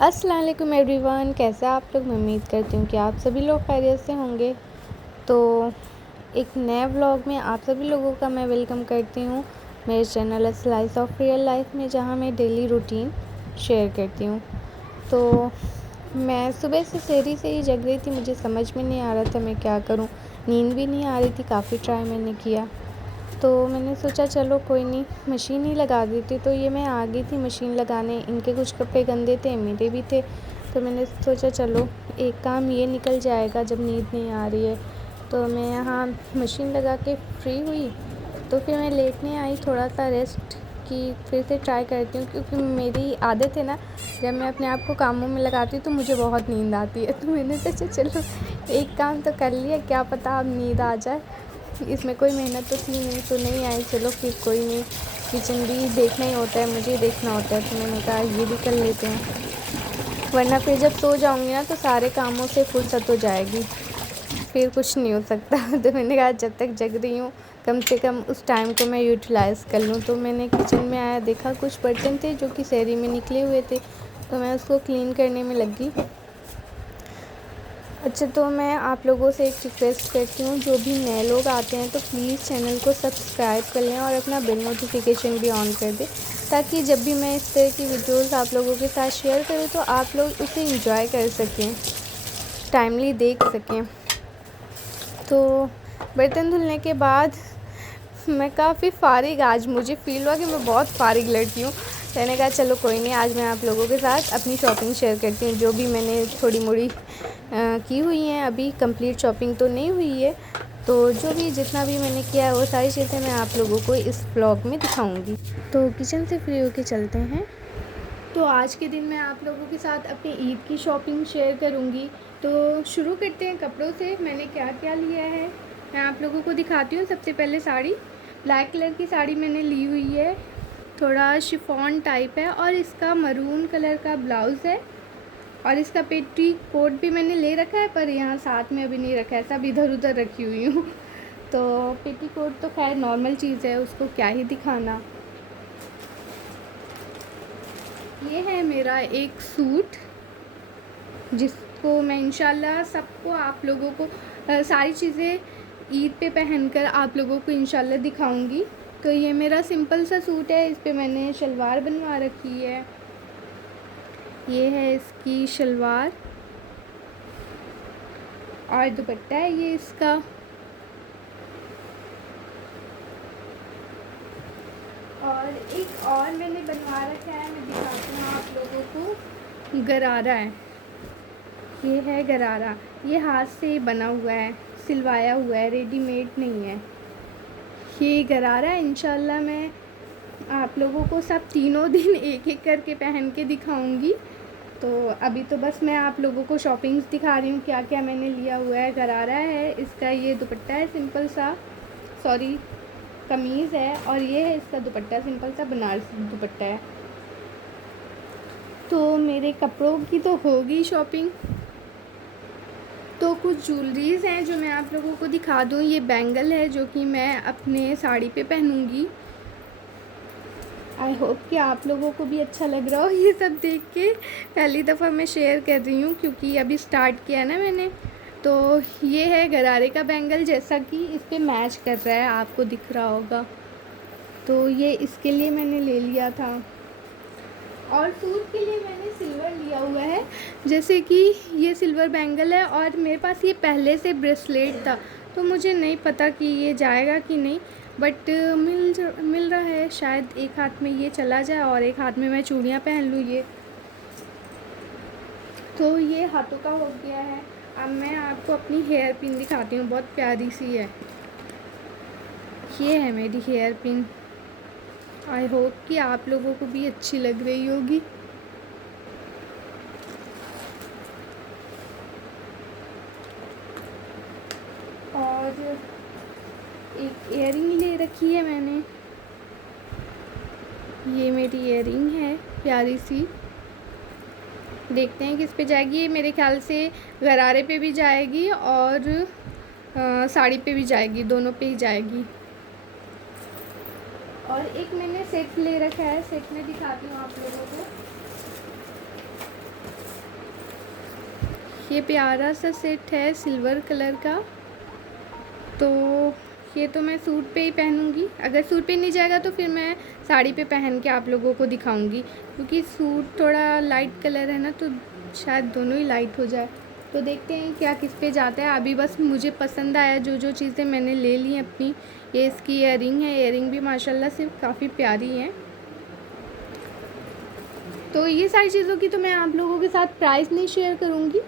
अस्सलाम वालेकुम एवरीवन, कैसे आप लोग। मैं उम्मीद करती हूँ कि आप सभी लोग खैरियत से होंगे। तो एक नए व्लॉग में आप सभी लोगों का मैं वेलकम करती हूँ मेरे channel slice of real life में, जहाँ मैं डेली रूटीन शेयर करती हूँ। तो मैं सुबह से सेहरी से ही जग रही थी, मुझे समझ में नहीं आ रहा था मैं क्या करूँ। नींद भी नहीं आ रही थी, काफ़ी ट्राई मैंने किया। तो मैंने सोचा चलो कोई नहीं, मशीन ही लगा देती। तो ये मैं आ गई थी मशीन लगाने। इनके कुछ कपड़े गंदे थे, मेरे भी थे। तो मैंने सोचा चलो एक काम ये निकल जाएगा जब नींद नहीं आ रही है। तो मैं यहाँ मशीन लगा के फ्री हुई, तो फिर मैं लेटने आई, थोड़ा सा रेस्ट की, फिर से ट्राई करती हूँ। क्योंकि मेरी आदत है ना, जब मैं अपने आप को कामों में लगाती हूँ तो मुझे बहुत नींद आती है। तो मैंने सोचा चलो एक काम तो कर लिया, क्या पता अब नींद आ जाए। इसमें कोई मेहनत तो थी नहीं, तो नहीं आई। चलो फिर कोई नहीं, किचन भी देखना ही होता है, मुझे देखना होता है। तो मैंने कहा ये भी कर लेते हैं, वरना फिर जब सो जाऊँगी ना तो सारे कामों से फुर्सत हो जाएगी, फिर कुछ नहीं हो सकता। तो मैंने कहा जब तक जग रही हूँ कम से कम उस टाइम को मैं यूटिलाइज़ कर लूँ। तो मैंने किचन में आया, देखा कुछ बर्तन थे जो कि सेहरी में निकले हुए थे, तो मैं उसको क्लीन करने में लगी। अच्छा, तो मैं आप लोगों से एक रिक्वेस्ट करती हूँ, जो भी नए लोग आते हैं तो प्लीज़ चैनल को सब्सक्राइब कर लें और अपना बेल नोटिफिकेशन भी ऑन कर दें, ताकि जब भी मैं इस तरह की वीडियोस आप लोगों के साथ शेयर करूँ तो आप लोग उसे एंजॉय कर सकें, टाइमली देख सकें। तो बर्तन धुलने के बाद मैं काफ़ी फ़ारिग, आज मुझे फ़ील हुआ कि मैं बहुत फ़ारिग लड़की हूँ। मैंने कहा चलो कोई नहीं, आज मैं आप लोगों के साथ अपनी शॉपिंग शेयर करती हूँ, जो भी मैंने थोड़ी मोड़ी की हुई हैं। अभी कंप्लीट शॉपिंग तो नहीं हुई है, तो जो भी जितना भी मैंने किया है वो सारी चीज़ें मैं आप लोगों को इस व्लॉग में दिखाऊंगी। तो किचन से फ्री होके चलते हैं। तो आज के दिन मैं आप लोगों के साथ अपनी ईद की शॉपिंग शेयर करूंगी। तो शुरू करते हैं कपड़ों से। मैंने क्या क्या लिया है मैं आप लोगों को दिखाती हूँ। सबसे पहले साड़ी, ब्लैक कलर की साड़ी मैंने ली हुई है, थोड़ा शिफॉन टाइप है, और इसका मरून कलर का ब्लाउज़ है, और इसका पेटी कोट भी मैंने ले रखा है, पर यहाँ साथ में अभी नहीं रखा है, सब इधर उधर रखी हुई हूँ। तो पेटी कोट तो खैर नॉर्मल चीज़ है, उसको क्या ही दिखाना। ये है मेरा एक सूट, जिसको मैं इंशाल्लाह सबको आप लोगों को सारी चीज़ें ईद पे पहनकर आप लोगों को इंशाल्लाह दिखाऊंगी। तो ये मेरा सिंपल सा सूट है, इस पे मैंने शलवार बनवा रखी है। ये है इसकी शलवार, और दुपट्टा है ये इसका। और एक और मैंने बनवा रखा है, मैं दिखाती हूँ आप लोगों को। गरारा है, ये है गरारा। ये हाथ से बना हुआ है, सिलवाया हुआ है, रेडीमेड नहीं है। ये गरारा है। इंशाल्लाह मैं आप लोगों को सब तीनों दिन एक एक करके पहन के दिखाऊंगी। तो अभी तो बस मैं आप लोगों को शॉपिंग्स दिखा रही हूँ, क्या क्या मैंने लिया हुआ है। गरारा है, इसका ये दुपट्टा है सिंपल सा, सॉरी कमीज़ है, और ये है इसका दुपट्टा, सिंपल सा बनारसी दुपट्टा है। तो मेरे कपड़ों की तो होगी शॉपिंग। तो कुछ ज्वेलरीज़ हैं जो मैं आप लोगों को दिखा दूँ। ये बैंगल है जो कि मैं अपने साड़ी पे पहनूँगी। आई होप कि आप लोगों को भी अच्छा लग रहा हो ये सब देख के। पहली दफ़ा मैं शेयर कर रही हूँ क्योंकि अभी स्टार्ट किया ना मैंने। तो ये है गरारे का बैंगल, जैसा कि इस पे मैच कर रहा है, आपको दिख रहा होगा। तो ये इसके लिए मैंने ले लिया था। और सूट के लिए मैंने सिल्वर लिया हुआ है, जैसे कि ये सिल्वर बैंगल है, और मेरे पास ये पहले से ब्रेसलेट था, तो मुझे नहीं पता कि ये जाएगा कि नहीं, बट मिल रहा है। शायद एक हाथ में ये चला जाए और एक हाथ में मैं चूड़ियाँ पहन लूँ ये। तो ये हाथों का हो गया है। अब मैं आपको अपनी हेयर पिन दिखाती हूँ, बहुत प्यारी सी है। ये है मेरी हेयर पिन। आई होप कि आप लोगों को भी अच्छी लग रही होगी। और एक इयरिंग ले रखी है मैंने, ये मेरी इयरिंग है प्यारी सी। देखते हैं किस पे जाएगी। ये मेरे ख्याल से गरारे पे भी जाएगी और साड़ी पे भी जाएगी, दोनों पे ही जाएगी। और एक मैंने सेट ले रखा है, सेट में दिखाती हूँ आप लोगों को। ये प्यारा सा सेट है सिल्वर कलर का। तो ये तो मैं सूट पे ही पहनूँगी, अगर सूट पे नहीं जाएगा तो फिर मैं साड़ी पे पहन के आप लोगों को दिखाऊंगी, क्योंकि सूट थोड़ा लाइट कलर है ना, तो शायद दोनों ही लाइट हो जाए। तो देखते हैं क्या किस पे जाता है। अभी बस मुझे पसंद आया जो जो चीज़ें मैंने ले ली अपनी। ये इसकी ईयरिंग है, ईयरिंग भी माशाल्लाह से काफ़ी प्यारी है। तो ये सारी चीज़ों की तो मैं आप लोगों के साथ प्राइस नहीं शेयर करूँगी,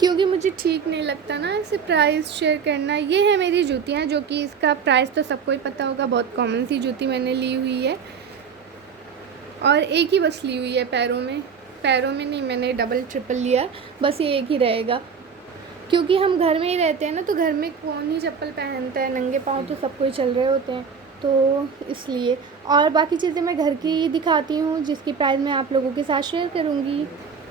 क्योंकि मुझे ठीक नहीं लगता ना ऐसे प्राइस शेयर करना। ये है मेरी जूतियाँ, जो कि इसका प्राइस तो सबको ही पता होगा, बहुत कॉमन सी जूती मैंने ली हुई है, और एक ही बस ली हुई है पैरों में नहीं, मैंने डबल ट्रिपल लिया, बस ये एक ही रहेगा, क्योंकि हम घर में ही रहते हैं ना, तो घर में कौन ही चप्पल पहनता है, नंगे पाँव तो सब कोई चल रहे होते हैं, तो इसलिए। और बाकी चीज़ें मैं घर की दिखाती हूँ, जिसकी प्राइस मैं आप लोगों के साथ शेयर करूँगी।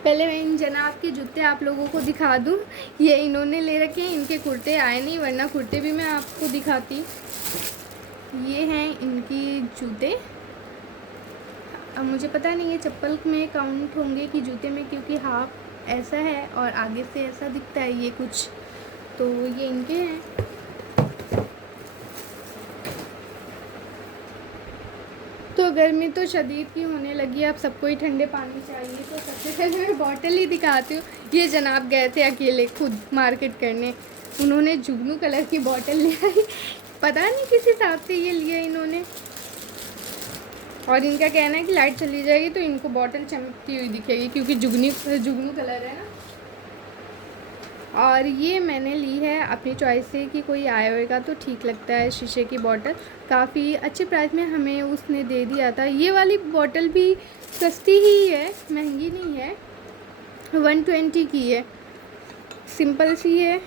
पहले मैं इन जनाब के जूते आप लोगों को दिखा दूँ। ये इन्होंने ले रखे हैं, इनके कुर्ते आए नहीं, वरना कुर्ते भी मैं आपको दिखाती। ये हैं इनकी जूते। अब मुझे पता नहीं ये चप्पल में काउंट होंगे कि जूते में, क्योंकि हाफ ऐसा है और आगे से ऐसा दिखता है ये कुछ, तो ये इनके हैं। तो गर्मी तो शदीद की होने लगी है, अब सबको ही ठंडे पानी चाहिए, तो सबसे पहले मैं बॉटल ही दिखाती हूँ। ये जनाब गए थे अकेले खुद मार्केट करने, उन्होंने जुगनू कलर की बॉटल ले आई, पता नहीं किस हिसाब से ये लिया इन्होंने, और इनका कहना है कि लाइट चली जाएगी तो इनको बॉटल चमकती हुई दिखेगी, क्योंकि जुगनू कलर है ना। और ये मैंने ली है अपनी चॉइस से कि कोई आया होगा तो ठीक लगता है। शीशे की बॉटल काफ़ी अच्छे प्राइस में हमें उसने दे दिया था। ये वाली बॉटल भी सस्ती ही है, महंगी नहीं है, 120 की है, सिंपल सी है,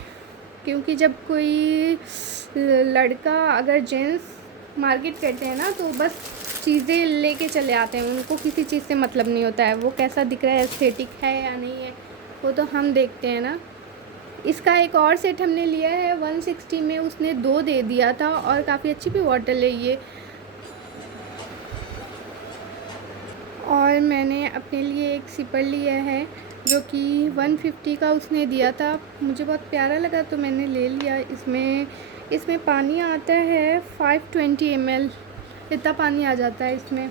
क्योंकि जब कोई लड़का अगर जेंट्स मार्केट करते हैं ना, तो बस चीज़ें लेके चले आते हैं, उनको किसी चीज़ से मतलब नहीं होता है, वो कैसा दिख रहा है, एस्थेटिक है या नहीं है, वो तो हम देखते हैं ना। इसका एक और सेट हमने लिया है 160 में, उसने 2 दे दिया था, और काफ़ी अच्छी भी बॉटल है ये। और मैंने अपने लिए एक सिपर लिया है जो कि 150 का उसने दिया था, मुझे बहुत प्यारा लगा तो मैंने ले लिया। इसमें पानी आता है 520 ml, इतना पानी आ जाता है इसमें।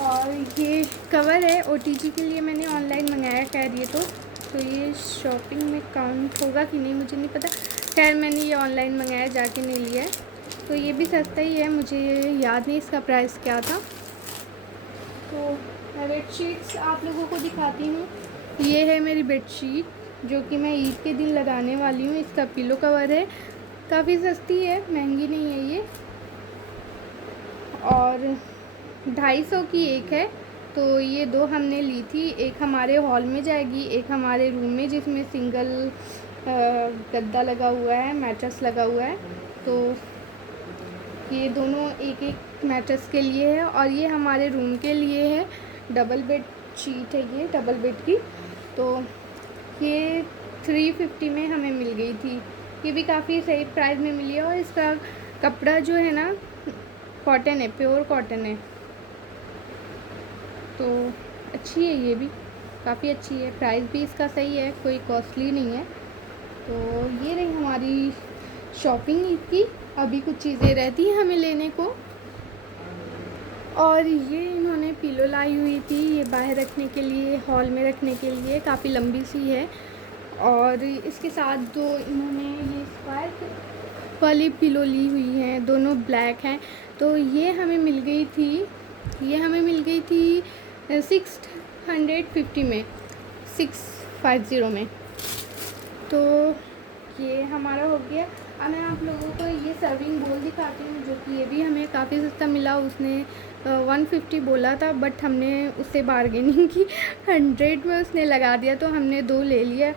और ये कवर है OTG के लिए, मैंने ऑनलाइन मंगाया, खैर ये तो ये शॉपिंग में काउंट होगा कि नहीं मुझे नहीं पता, खैर मैंने ये ऑनलाइन मंगाया, जाके नहीं लिया है। तो ये भी सस्ता ही है, मुझे याद नहीं इसका प्राइस क्या था। तो मैं बेडशीट्स आप लोगों को दिखाती हूँ। ये है मेरी बेडशीट जो कि मैं ईद के दिन लगाने वाली हूँ। इसका पिलो कवर है, काफ़ी सस्ती है, महंगी नहीं है ये, और 250 की एक है। तो ये 2 हमने ली थी, एक हमारे हॉल में जाएगी, एक हमारे रूम में, जिसमें सिंगल गद्दा लगा हुआ है, मैट्रेस लगा हुआ है। तो ये दोनों एक एक मैट्रेस के लिए है, और ये हमारे रूम के लिए है, डबल बेड शीट है ये, डबल बेड की। तो ये 350 में हमें मिल गई थी, ये भी काफ़ी सही प्राइस में मिली है। और इसका कपड़ा जो है ना, कॉटन है, प्योर कॉटन है, तो अच्छी है, ये भी काफ़ी अच्छी है, प्राइस भी इसका सही है, कोई कॉस्टली नहीं है। तो ये रही हमारी शॉपिंग ईद की। अभी कुछ चीज़ें रहती हैं हमें लेने को, और ये इन्होंने पिलो लाई हुई थी, ये बाहर रखने के लिए, हॉल में रखने के लिए, काफ़ी लंबी सी है। और इसके साथ 2 इन्होंने ये स्क्वायर वाली पिलो ली हुई हैं, दोनों ब्लैक हैं। तो ये हमें मिल गई थी 650 में, 650 में। तो ये हमारा हो गया। अब मैं आप लोगों को ये सर्विंग बोल दिखाती हूँ, जो कि ये भी हमें काफ़ी सस्ता मिला। उसने 150 बोला था, बट हमने उससे बार्गेनिंग की, 100 में उसने लगा दिया, तो हमने 2 ले लिया।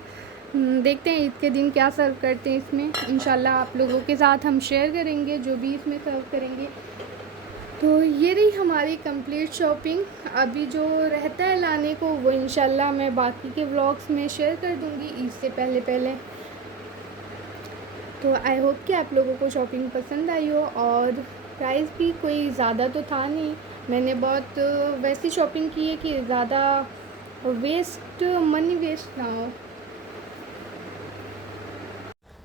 देखते हैं ईद के दिन क्या सर्व करते हैं इसमें, इंशाल्लाह आप लोगों के साथ हम शेयर करेंगे जो भी इसमें सर्व करेंगे। तो ये रही हमारी कंप्लीट शॉपिंग। अभी जो रहता है लाने को, वो इंशाल्लाह मैं बाकी के व्लॉग्स में शेयर कर दूँगी ईद से पहले। तो आई होप कि आप लोगों को शॉपिंग पसंद आई हो, और प्राइस भी कोई ज़्यादा तो था नहीं, मैंने बहुत वैसी शॉपिंग की है कि ज़्यादा वेस्ट मनी वेस्ट ना हो।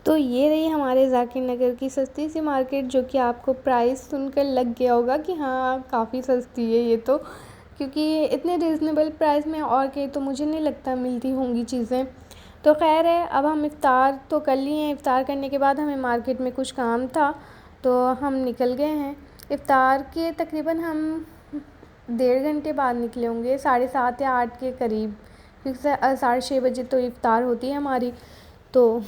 तो ये रही हमारे ज़ाकिर नगर की सस्ती सी मार्केट, जो कि आपको प्राइस सुनकर लग गया होगा कि हाँ काफ़ी सस्ती है ये तो, क्योंकि इतने रिजनेबल प्राइस में और कहीं तो मुझे नहीं लगता मिलती होंगी चीज़ें। तो खैर है, अब हम इफ़्तार तो कर लिए हैं। इफ़्तार करने के बाद हमें मार्केट में कुछ काम था तो हम निकल गए हैं। इफ़्तार के तकरीबन हम 1.5 घंटे बाद निकले होंगे, 7:30 या 8 के करीब, क्योंकि 6:30 बजे तो इफ़्तार होती है हमारी। तो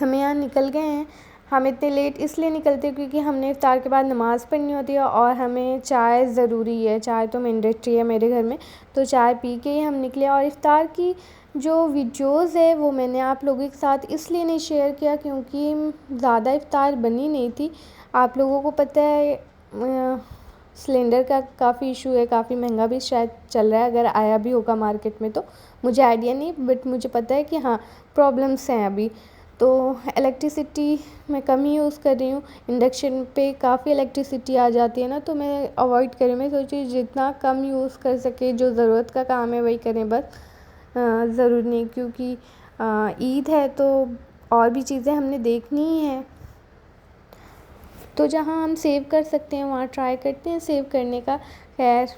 हम यहाँ निकल गए हैं। हम इतने लेट इसलिए निकलते हैं क्योंकि हमने इफ़्तार के बाद नमाज़ पढ़नी होती है और हमें चाय ज़रूरी है। चाय तो मैंडेटरी है मेरे घर में, तो चाय पी के ही हम निकले। और इफ़्तार की जो वीडियोज़ है वो मैंने आप लोगों के साथ इसलिए नहीं शेयर किया क्योंकि ज़्यादा इफ़्तार बनी नहीं थी। आप लोगों को पता है सिलेंडर का काफ़ी इशू है, काफ़ी महंगा भी शायद चल रहा है, अगर आया भी होगा मार्केट में तो मुझे आइडिया नहीं, बट मुझे पता है कि हाँ प्रॉब्लम्स हैं अभी। तो इलेक्ट्रिसिटी मैं कम ही यूज़ कर रही हूँ। इंडक्शन पे काफ़ी इलेक्ट्रिसिटी आ जाती है ना, तो मैं अवॉइड करूँ। मैं सोची जितना कम यूज़ कर सके, जो ज़रूरत का काम है वही करें बस। ज़रूरी नहीं, क्योंकि ईद है तो और भी चीज़ें हमने देखनी ही है। तो जहाँ हम सेव कर सकते हैं वहाँ ट्राई करते हैं सेव करने का। खैर,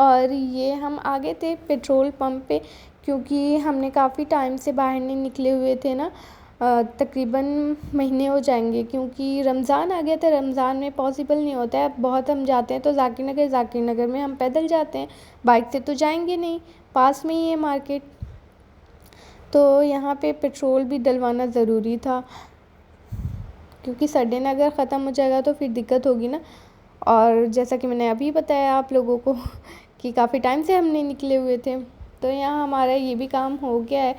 और ये हम आ गए थे पेट्रोल पंप पे, क्योंकि हमने काफ़ी टाइम से बाहर नहीं निकले हुए थे ना। तकरीबन महीने हो जाएंगे, क्योंकि रमज़ान आ गया था। रमज़ान में पॉसिबल नहीं होता है, बहुत हम जाते हैं तो ज़ाकिर नगर में हम पैदल जाते हैं, बाइक से तो जाएंगे नहीं, पास में ही है मार्केट। तो यहाँ पे पेट्रोल भी डलवाना ज़रूरी था, क्योंकि सडन अगर ख़त्म हो जाएगा तो फिर दिक्कत होगी ना। और जैसा कि मैंने अभी बताया आप लोगों को कि काफ़ी टाइम से हम नहीं निकले हुए थे, तो यहाँ हमारा ये भी काम हो गया है।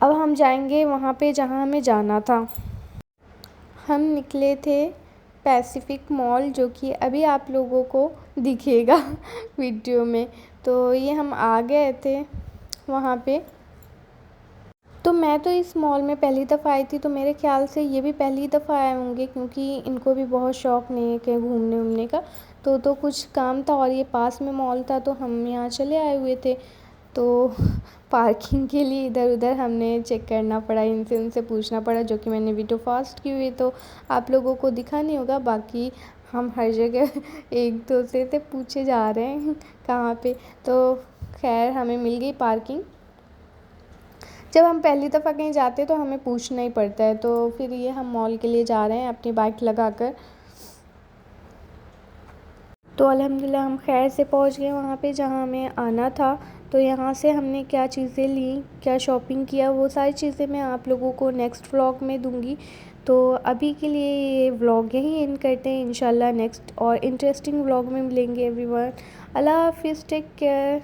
अब हम जाएंगे वहाँ पे जहाँ हमें जाना था। हम निकले थे पैसिफिक मॉल, जो कि अभी आप लोगों को दिखेगा वीडियो में। तो ये हम आ गए थे वहाँ पे। तो मैं तो इस मॉल में पहली दफ़ा आई थी, तो मेरे ख़्याल से ये भी पहली दफ़ा आए होंगे, क्योंकि इनको भी बहुत शौक़ नहीं है कहीं घूमने वूमने का। तो कुछ काम था और ये पास में मॉल था, तो हम यहाँ चले आए हुए थे। तो पार्किंग के लिए इधर उधर हमने चेक करना पड़ा, इनसे उनसे पूछना पड़ा, जो कि मैंने वीडियो फास्ट की हुई तो आप लोगों को दिखा नहीं होगा। बाकी हम हर जगह एक दूसरे से पूछे जा रहे हैं कहाँ पे। तो खैर हमें मिल गई पार्किंग। जब हम पहली दफ़ा कहीं जाते तो हमें पूछना ही पड़ता है। तो फिर ये हम मॉल के लिए जा रहे हैं अपनी बाइक लगाकर। तो अल्हम्दुलिल्लाह हम खैर से पहुंच गए वहाँ पे जहाँ हमें आना था। तो यहाँ से हमने क्या चीज़ें ली, क्या शॉपिंग किया, वो सारी चीज़ें मैं आप लोगों को नेक्स्ट व्लॉग में दूँगी। तो अभी के लिए ये व्लॉग यहीं एंड करते हैं। इंशाल्लाह नेक्स्ट और इंटरेस्टिंग व्लॉग में मिलेंगे एवरीवन। अल्लाह हाफ़िज़, टेक केयर।